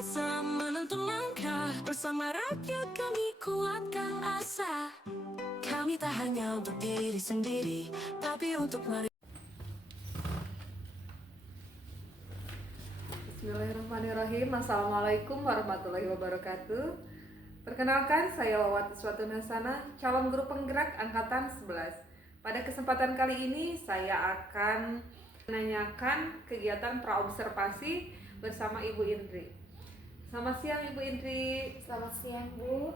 asa menuntun langkah. Bersama rakyat kami kuatkan asa. Kami tak hanya untuk diri sendiri, tapi untuk mari. Bismillahirrahmanirrahim. Assalamualaikum warahmatullahi wabarakatuh. Perkenalkan, saya Wawati Suatu Nasana, calon guru penggerak angkatan 11. Pada kesempatan kali ini saya akan menanyakan kegiatan praobservasi bersama Ibu Indri. Selamat siang Ibu Indri. Selamat siang Bu.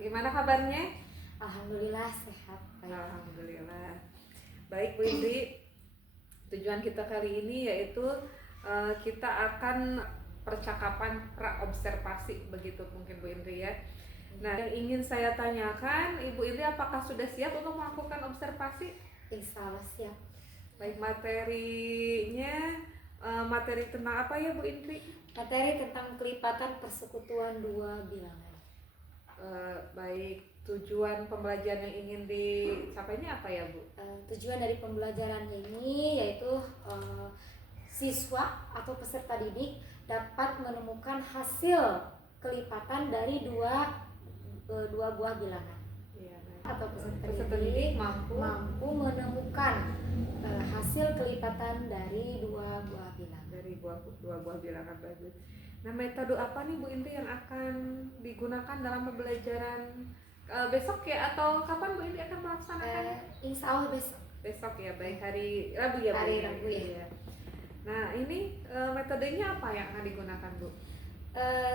Gimana kabarnya? Alhamdulillah sehat. Alhamdulillah. Baik Bu Indri, tujuan kita kali ini yaitu kita akan percakapan praobservasi, begitu mungkin Bu Indri ya. Nah, yang ingin saya tanyakan, Ibu Indri apakah sudah siap untuk melakukan observasi? Insya Allah siap. Baik, materinya materi tentang apa ya Bu Indri? Materi tentang kelipatan persekutuan dua bilangan. Baik, tujuan pembelajaran yang ingin dicapainya apa ya Bu? Tujuan dari pembelajaran ini yaitu siswa atau peserta didik dapat menemukan hasil kelipatan dari dua buah bilangan. Iya, Atau peserta peserta didik didik mampu menemukan hasil kelipatan dari dua buah bilangan. dari dua buah bilangan. Bagus. Nah, metode apa nih Bu Indri yang akan digunakan dalam pembelajaran besok ya, atau kapan Bu Indri akan melaksanakannya? Insya Allah besok. Besok ya, baik, hari Rabu ya Bu? Hari Rabu ya. Iya. Nah, ini metodenya apa yang akan digunakan Bu?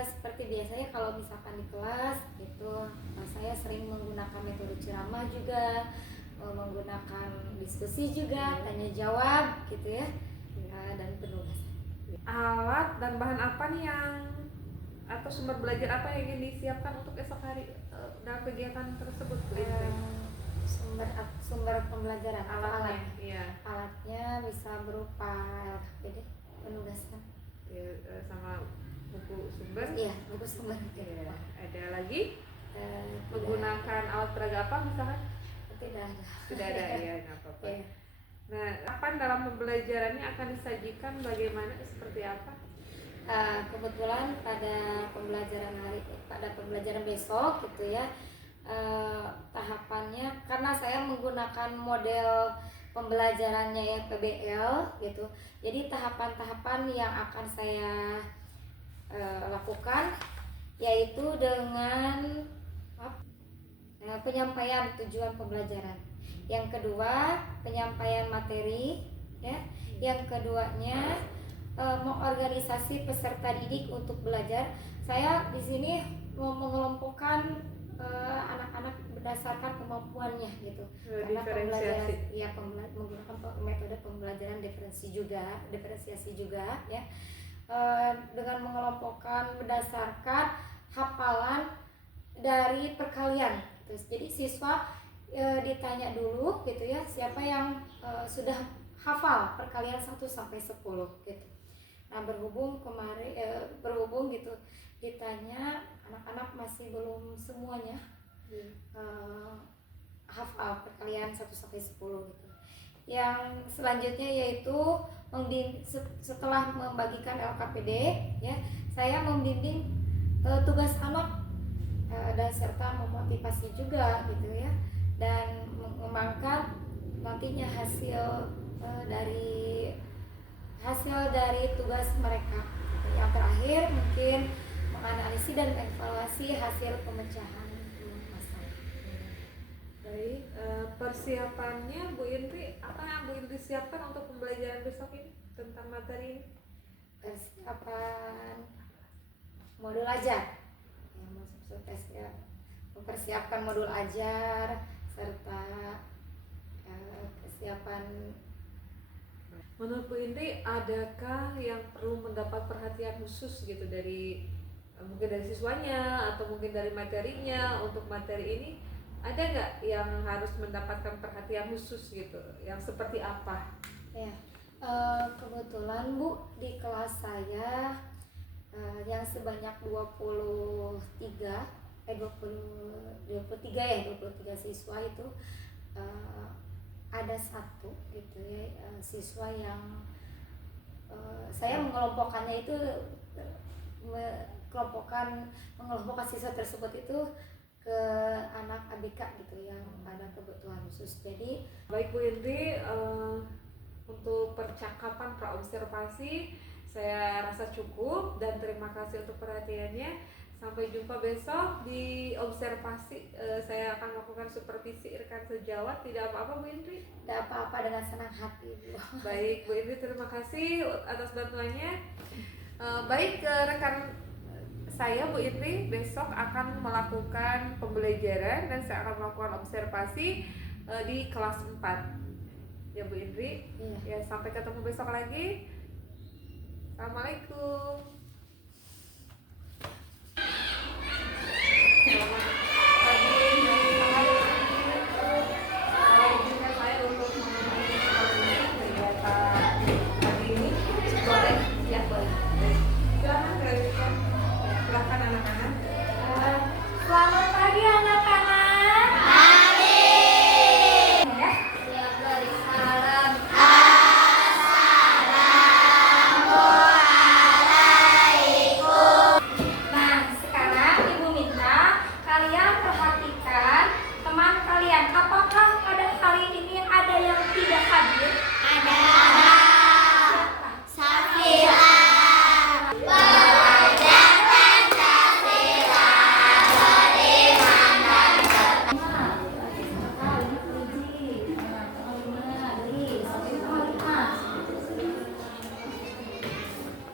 Seperti biasanya kalau misalkan di kelas itu saya sering menggunakan metode ceramah juga, menggunakan diskusi juga, tanya jawab gitu ya, dan penugasan. Alat dan bahan apa nih yang atau sumber belajar apa yang ingin disiapkan untuk esok hari dalam kegiatan tersebut Bu Indri? Sumber pembelajaran Alatnya, iya. Alatnya bisa berupa LKPD, penugasan. Ya, sama buku sumber. Iya, buku sumber. Ya, ada lagi Tidak menggunakan alat peraga apa misalkan? ada. Tidak ada ya, nggak apa-apa. Iya. Nah, kapan dalam pembelajarannya akan disajikan bagaimana, seperti apa? Kebetulan pada pembelajaran besok gitu ya, tahapannya karena saya menggunakan model pembelajarannya ya PBL gitu, jadi tahapan-tahapan yang akan saya lakukan yaitu dengan penyampaian tujuan pembelajaran, yang kedua penyampaian materi ya, yang keduanya mengorganisasi peserta didik untuk belajar. Saya di sini mau mengelompokkan anak-anak berdasarkan kemampuannya gitu. Karena pembelajaran ya menggunakan metode pembelajaran diferensiasi juga ya. Dengan mengelompokkan berdasarkan hafalan dari perkalian. Terus jadi siswa ditanya dulu gitu ya, siapa yang sudah hafal perkalian 1 sampai 10 gitu. Nah, berhubung gitu ditanya, anak-anak masih belum semuanya hafal perkalian 1 sampai 10 gitu. Yang selanjutnya yaitu setelah membagikan LKPD ya, saya membimbing tugas anak dan serta memotivasi juga gitu ya, dan mengembangkan nantinya hasil dari tugas mereka. Yang terakhir mungkin menganalisis dan mengevaluasi hasil pemecahan masalah. Baik, persiapannya Bu Indri, apa yang Bu Indri siapkan untuk pembelajaran besok ini tentang materi ini? Persiapan modul ajar, mempersiapkan modul ajar serta kesiapan. Menurut Bu Indri, adakah yang perlu mendapat perhatian khusus gitu dari mungkin dari siswanya atau mungkin dari materinya? Untuk materi ini ada nggak yang harus mendapatkan perhatian khusus gitu? Yang seperti apa? Ya, kebetulan Bu, di kelas saya yang sebanyak 23 siswa itu ada satu gitu ya, siswa yang saya mengelompokkannya itu mengelompokkan siswa tersebut itu ke anak ABK gitu yang ada kebutuhan khusus. Jadi Baik Bu Indri, untuk percakapan praobservasi saya rasa cukup dan terima kasih untuk perhatiannya. Sampai jumpa besok di observasi. Saya akan melakukan supervisi rekan sejawat. Tidak apa-apa Bu Indri? tidak apa-apa, dengan senang hati Bu. Baik Bu Indri, terima kasih atas bantuannya. Baik rekan saya Bu Indri besok akan melakukan pembelajaran dan saya akan melakukan observasi di kelas 4 ya Bu Indri. Iya. Ya, sampai ketemu besok lagi. Assalamualaikum. Selamat pagi. Izinkan saya untuk memenuhi kegiatan pagi ini. Boleh? Ya boleh. Silakan dilanjutkan. Silakan anak-anak. Selamat pagi anak-anak. Pagi. Ya. Siap dari salam. Nah, sekarang Ibu minta kalian perhatikan teman kalian. Apakah pada hari ini ada yang tidak hadir? Ada. Siapa?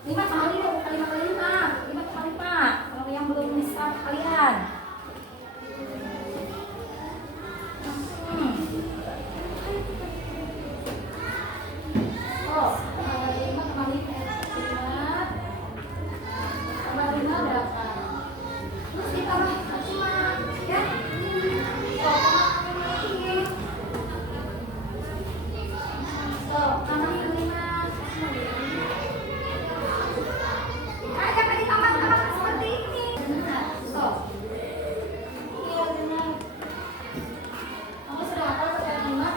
Lima kali lima. Kalau yang belum bisa kalian. Oh, lima kali lima berapa? Terus ditambah lima, ya? Oh, tambah lagi. Oh, tambah lima. Jangan ditambah seperti ini. So, iya benar. Kamu sudah hafal percaya lima?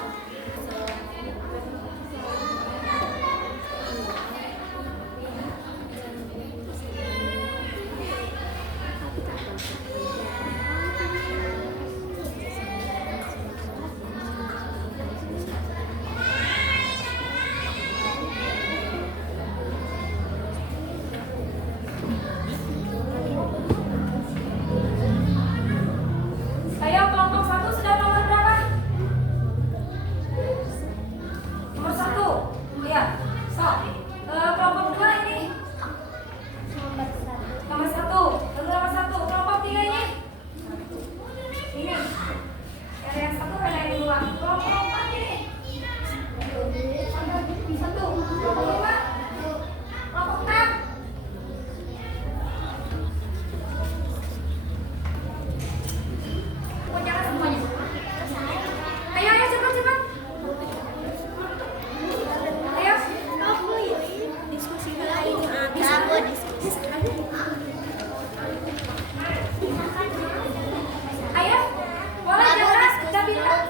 Ayo kelompok 1 sudah nomor berapa? Nomor 1. Iya. So, kelompok 2 ini. Nomor 1. Lalu nomor 1. Kelompok 3 ini. Ini. Yang 1 ada yang dua. Kelompok 4 ini. 1. Kelompok 5. Kelompok 6. Jangan semuanya. Ayo cepat. Ayo. Diskusi Ayo. Boleh jelas, sudah bintang.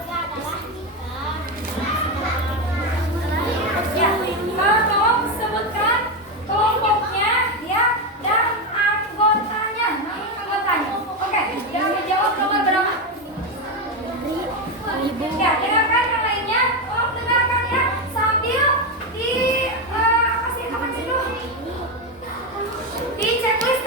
Ya. Tolong sebutkan kelompoknya, ya, dan anggotanya. Oke. Yang menjawab nomor berapa? Ya, dengarkan yang lainnya. Tolong dengarkan ya, sambil di apa sih dulu? Di checklist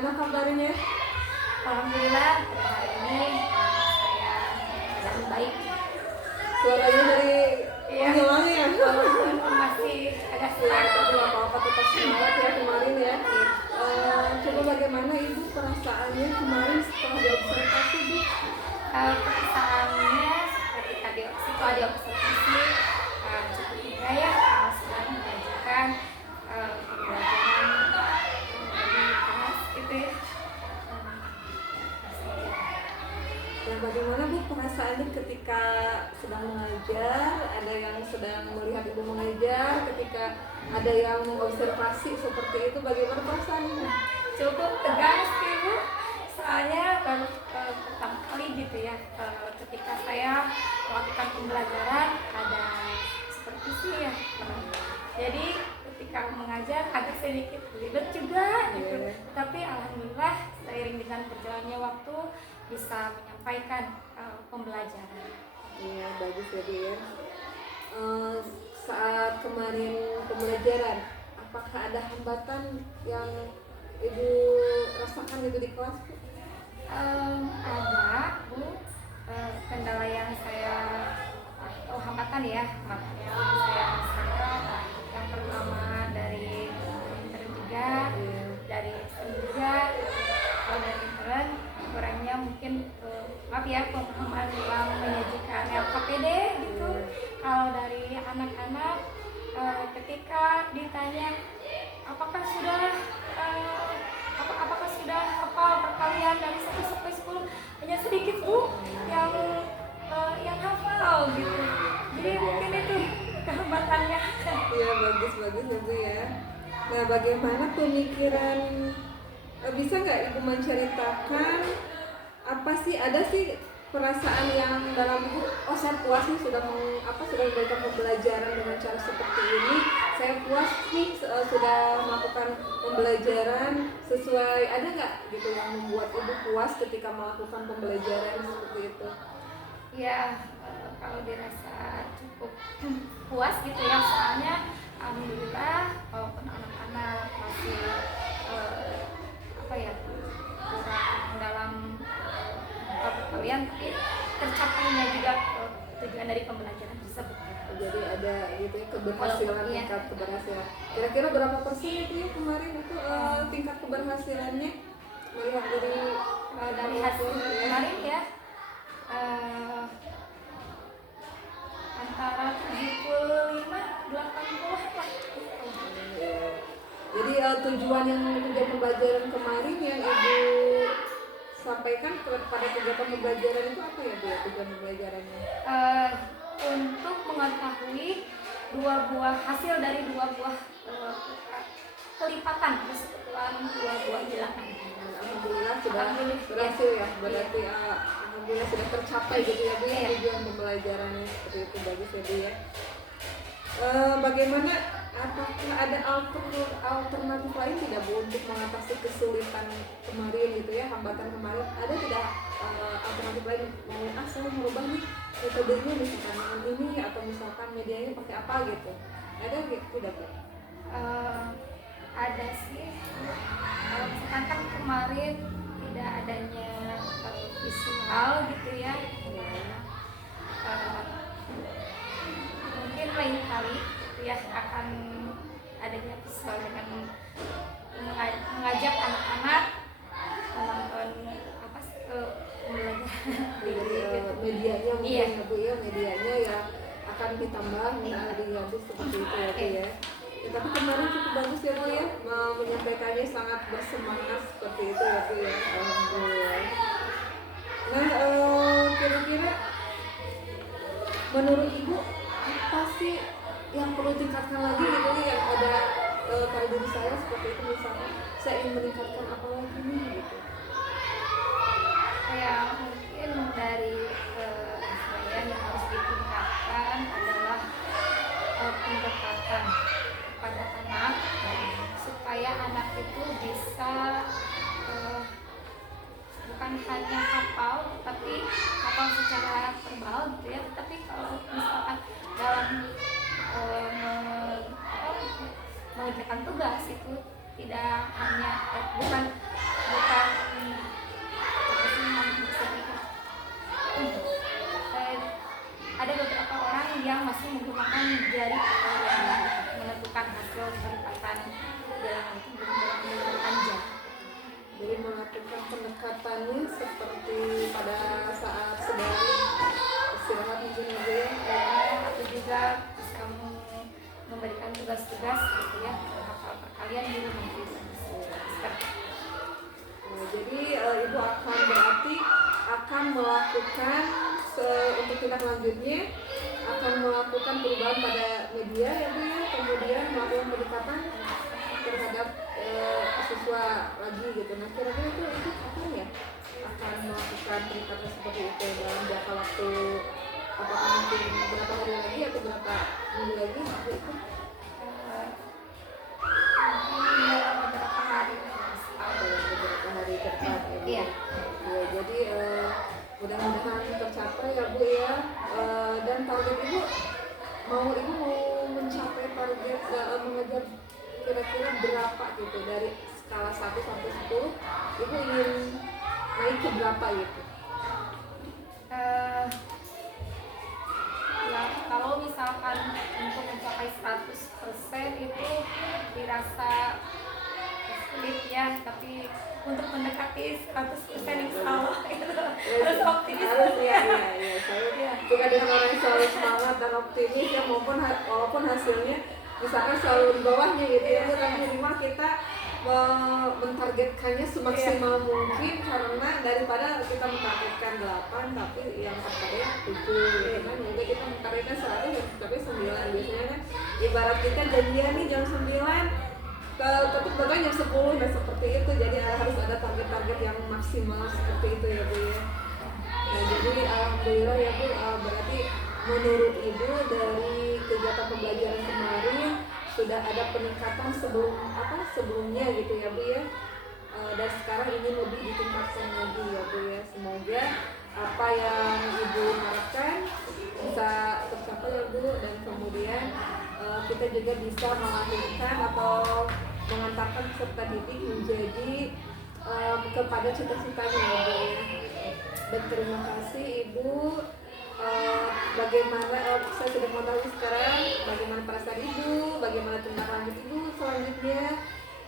bagaimana kabarnya? Alhamdulillah hari ini saya sedang baik. Suaranya dari Iya. Wangi-Wangi ya? Walaupun masih agak Ya, serak. tapi nggak apa-apa, tetap semangat ya kemarin ya. Coba bagaimana Ibu perasaannya kemarin setelah diobservasi Bu? Perasaannya setelah diobservasi cukup juga ya, sedang mengajarkan pembelajaran dari kelas gitu ya. Nah, bagaimana Bu perasaannya ketika sedang mengajar, ada yang sedang melihat Ibu mengajar, ketika ada yang mengobservasi seperti itu, bagaimana perasaannya? Cukup tegang sih Bu, soalnya baru pertama kali gitu ya, ketika saya melakukan pembelajaran ada supervisi ya. Jadi ketika mengajar agak sedikit ribet juga gitu. Iya. Tapi alhamdulillah seiring dengan berjalannya waktu bisa menyampaikan pembelajaran. Iya, bagus ya Bu ya. Saat kemarin pembelajaran, apakah ada hambatan yang Ibu rasakan gitu di kelas Bu? Ada Bu, kendala yang saya hambatan ya, hambatan yang saya rasakan yang pertama dari intern juga, dari STEM juga. Kalau dari intern kurangnya mungkin maaf ya, pemahaman dalam menyajikan LKPD gitu. Kalau dari anak-anak ketika ditanya apakah sudah apakah sudah hafal perkalian dari 1 sampai 10, hanya sedikit Bu yang hafal gitu. Jadi mungkin itu kehambatannya. Iya, bagus ya Bu ya. Nah, bagaimana pemikiran, bisa nggak Ibu menceritakan apa sih, ada sih perasaan yang dalam Ibu, oh saya puas nih sudah sudah memberikan pembelajaran dengan cara seperti ini, saya puas nih sudah melakukan pembelajaran sesuai, ada nggak gitu yang membuat Ibu puas ketika melakukan pembelajaran seperti itu? Ya, kalau dirasa cukup puas gitu ya, soalnya alhamdulillah walaupun anak-anak masih kurang dalam kalian, tapi tercapainya juga tujuan dari pembelajaran tersebut. Jadi ada gitu ya keberhasilan, Iya. tingkat keberhasilan. Kira-kira berapa persen itu ya kemarin itu tingkat keberhasilannya melihat Dari hasil kemarin ya, antara 75-80 lah. Jadi tujuan pembelajaran kemarin yang Ibu sampaikan kepada kegiatan pembelajaran itu apa ya Bu ya, tujuan pembelajarannya? Untuk mengetahui hasil dari dua buah kelipatan kesatuan dua buah bilangan. Alhamdulillah sudah Alhamdulillah, berhasil ya, iya. berarti alhamdulillah sudah tercapai gitu ya Bu ya, Iya. tujuan pembelajarannya seperti itu, bagus ya Bu ya. Bagaimana, apakah ada alternatif lain tidak Bu untuk mengatasi kesulitan kemarin gitu ya, hambatan kemarin, ada tidak alternatif lain, mau saya merubah nih metodenya misalkan dengan ini atau misalkan medianya pakai apa gitu, ada tidak Bu? Ada sih, kalau misalkan kan kemarin tidak adanya visual gitu ya, mungkin lain kali gitu ya akan adanya visual dengan mengajak anak-anak menonton pembelajaran. Medianya mungkin Iya. ya Bu ya, medianya ya akan ditambah diganti seperti itu ya Bu ya. Tapi kemarin cukup bagus ya Bu ya, menyampaikannya sangat bersemangat seperti itu ya Bu ya, alhamdulillah. Nah, kira-kira menurut Ibu apa sih yang perlu ditingkatkan lagi gitu ya, yang ada pada diri saya seperti itu, misalnya saya ingin meningkatkan apa lagi nih gitu. Ya mungkin dari saya yang harus ditingkatkan adalah pendekatan kepada anak, supaya anak itu bisa bukan hanya hafal tapi hafal secara verbal gitu ya, tapi kalau misalkan dalam mengerjakan tugas itu tidak hanya bukan pendekatannya seperti pada saat sedang istirahat mungkin ya Bu ya. Aku juga kamu memberikan tugas-tugas gitu ya kalian di rumah gitu. Nah, jadi Ibu akan berarti akan melakukan untuk tindak lanjutnya akan melakukan perubahan pada media ya Bu ya, kemudian melakukan pendekatan terhadap siswa lagi gitu. Nah kira-kira itu kapan ya akan melakukan pendekatan seperti itu dalam jangka waktu apakah mungkin berapa hari lagi atau berapa minggu lagi seperti itu? Dalam beberapa hari Dalam beberapa hari ke depan ya Bu. Iya. Ya, jadi mudah-mudahan tercapai ya Bu ya. Dan target Ibu mau mencapai target mengejar kira-kira berapa gitu dari skala 1 sampai 10 Ibu ingin naik ke berapa gitu? Ya kalau misalkan untuk mencapai 100% itu dirasa sulit ya, tapi untuk mendekati 100% insya Allah itu harus optimis. Harus ya. Saya suka dengan orang yang selalu semangat dan optimis ya, walaupun hasilnya misalkan selalu di bawahnya gitu ya, tapi minimal kita mentargetkannya semaksimal mungkin, karena daripada kita mentargetkan 8 tapi yang tercapai 7 gitu kan. Jadi kita mentargetkan 100 dan tercapai 9 biasanya kan, ibarat kita janjian nih jam 9 tutup dagang jam 10, dan seperti itu. Jadi harus ada target-target yang maksimal seperti itu ya Bu ya. Nah jadi alhamdulillah ya Bu, berarti menurut Ibu dari kegiatan pembelajaran kemarin sudah ada peningkatan sebelumnya gitu ya Bu ya. Dan sekarang ingin lebih ditingkatkan lagi ya Bu ya. Semoga apa yang Ibu harapkan bisa tercapai ya Bu, dan kemudian kita juga bisa melahirkan atau mengantarkan peserta didik menjadi kepada cita-citanya ya Bu ya. Dan terima kasih Ibu. Bagaimana saya sudah mengetahui sekarang bagaimana perasaan Ibu, bagaimana tindak lanjut Ibu selanjutnya.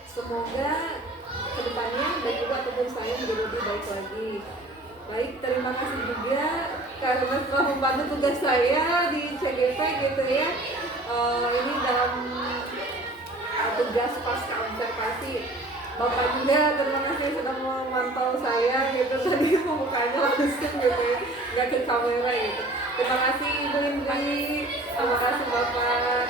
Semoga kedepannya baik Ibu ataupun saya menjadi lebih baik lagi. Baik, terima kasih juga karena telah membantu tugas saya di CGP gitu ya. Ini dalam tugas pasca observasi. Bapak juga terima kasih sudah memantau saya gitu, tadi mukanya langsung gitu ya, nggak ke kamera gitu. Terima kasih Ibu Indri, terima kasih Bapak.